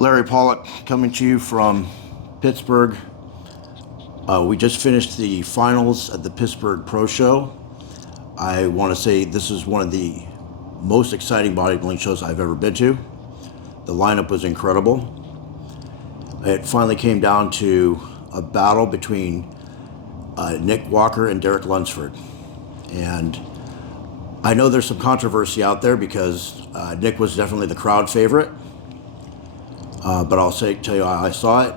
Larry Pollock coming to you from Pittsburgh. We just finished the finals at the Pittsburgh Pro Show. I want to say this is one of the most exciting bodybuilding shows I've ever been to. The lineup was incredible. It finally came down to a battle between Nick Walker and Derek Lunsford. And I know there's some controversy out there because Nick was definitely the crowd favorite. But I'll tell you how I saw it.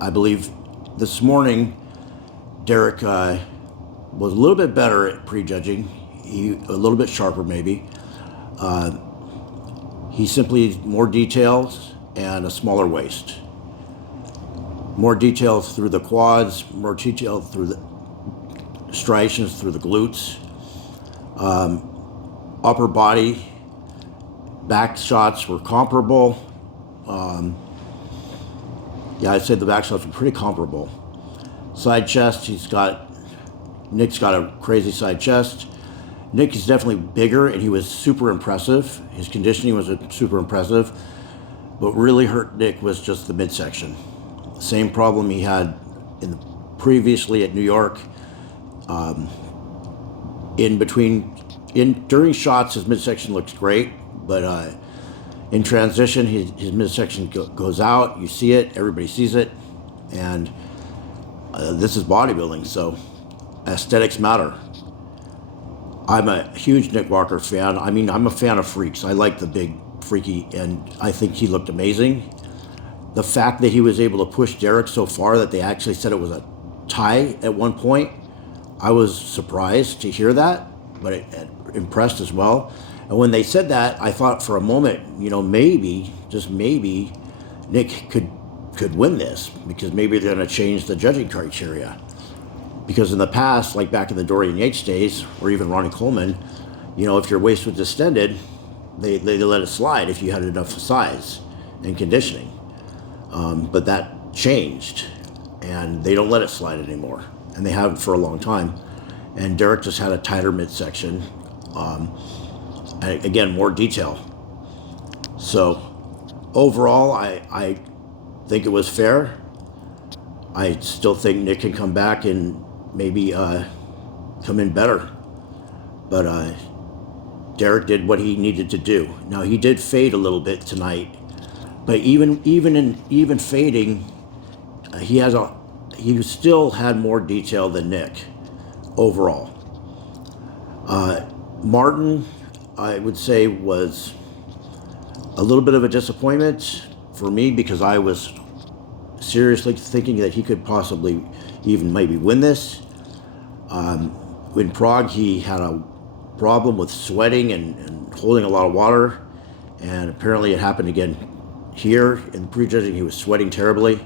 I believe this morning, Derek was a little bit better at prejudging. A little bit sharper, maybe. He simply more details and a smaller waist. More details through the quads, more detail through the striations through the glutes. Upper body, back shots were comparable. Yeah, I'd say the back shots were pretty comparable. Side chest, Nick's got a crazy side chest. Nick is definitely bigger and he was super impressive. His conditioning was super impressive. What really hurt Nick was just the midsection. Same problem he had previously at New York. During shots, his midsection looks great, but in transition, his midsection goes out. You see it, everybody sees it, and this is bodybuilding, so aesthetics matter. I'm a huge Nick Walker fan. I mean, I'm a fan of freaks. I like the big freaky, and I think he looked amazing. The fact that he was able to push Derek so far that they actually said it was a tie at one point, I was surprised to hear that, but impressed as well. And when they said that, I thought for a moment, maybe, just maybe, Nick could win this because maybe they're going to change the judging criteria. Because in the past, like back in the Dorian Yates days, or even Ronnie Coleman, if your waist was distended, they let it slide if you had enough size and conditioning. But that changed, and they don't let it slide anymore, and they haven't for a long time. And Derek just had a tighter midsection. Again, more detail. So overall, I think it was fair. I still think Nick can come back and maybe come in better. But Derek did what he needed to do. Now, he did fade a little bit tonight, but even fading, he still had more detail than Nick overall. Martin, I would say, was a little bit of a disappointment for me because I was seriously thinking that he could possibly even maybe win this. In Prague, he had a problem with sweating and holding a lot of water, and apparently it happened again here. In prejudging, he was sweating terribly,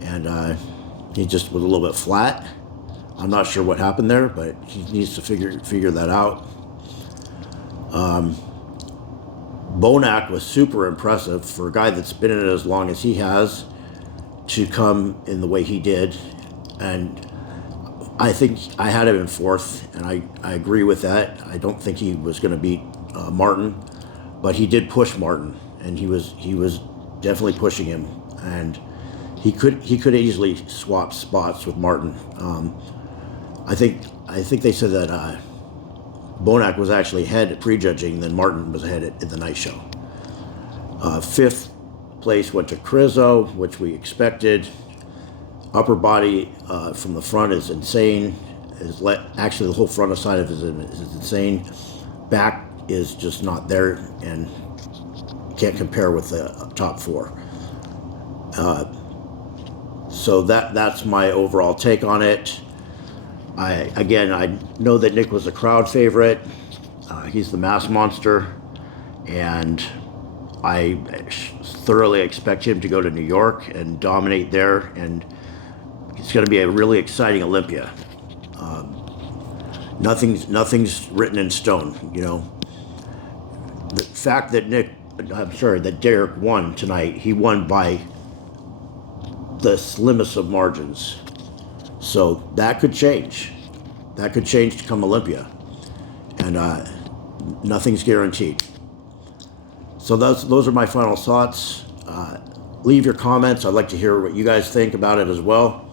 and he just was a little bit flat. I'm not sure what happened there, but he needs to figure that out. Bonak was super impressive for a guy that's been in it as long as he has to come in the way he did. And I think I had him in fourth, and I agree with that. I don't think he was going to beat Martin, but he did push Martin, and he was definitely pushing him, and he could easily swap spots with Martin. I think they said that Bonac was actually ahead at prejudging, then Martin was ahead at the night show. Fifth place went to Krizo, which we expected. Upper body from the front is insane. Actually, the whole front side of it is insane. Back is just not there, and can't compare with the top four. So that's my overall take on it. I know that Nick was a crowd favorite. He's the mass monster, and I thoroughly expect him to go to New York and dominate there, and it's going to be a really exciting Olympia. Nothing's written in stone, The fact that that Derek won tonight, he won by the slimmest of margins. So that could change. That could change come Olympia. And nothing's guaranteed. So those are my final thoughts. Leave your comments. I'd like to hear what you guys think about it as well.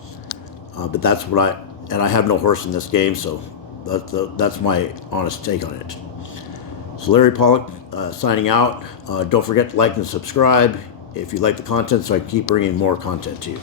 But that's what I have no horse in this game, so that's my honest take on it. So Larry Pollock signing out. Don't forget to like and subscribe if you like the content, so I can keep bringing more content to you.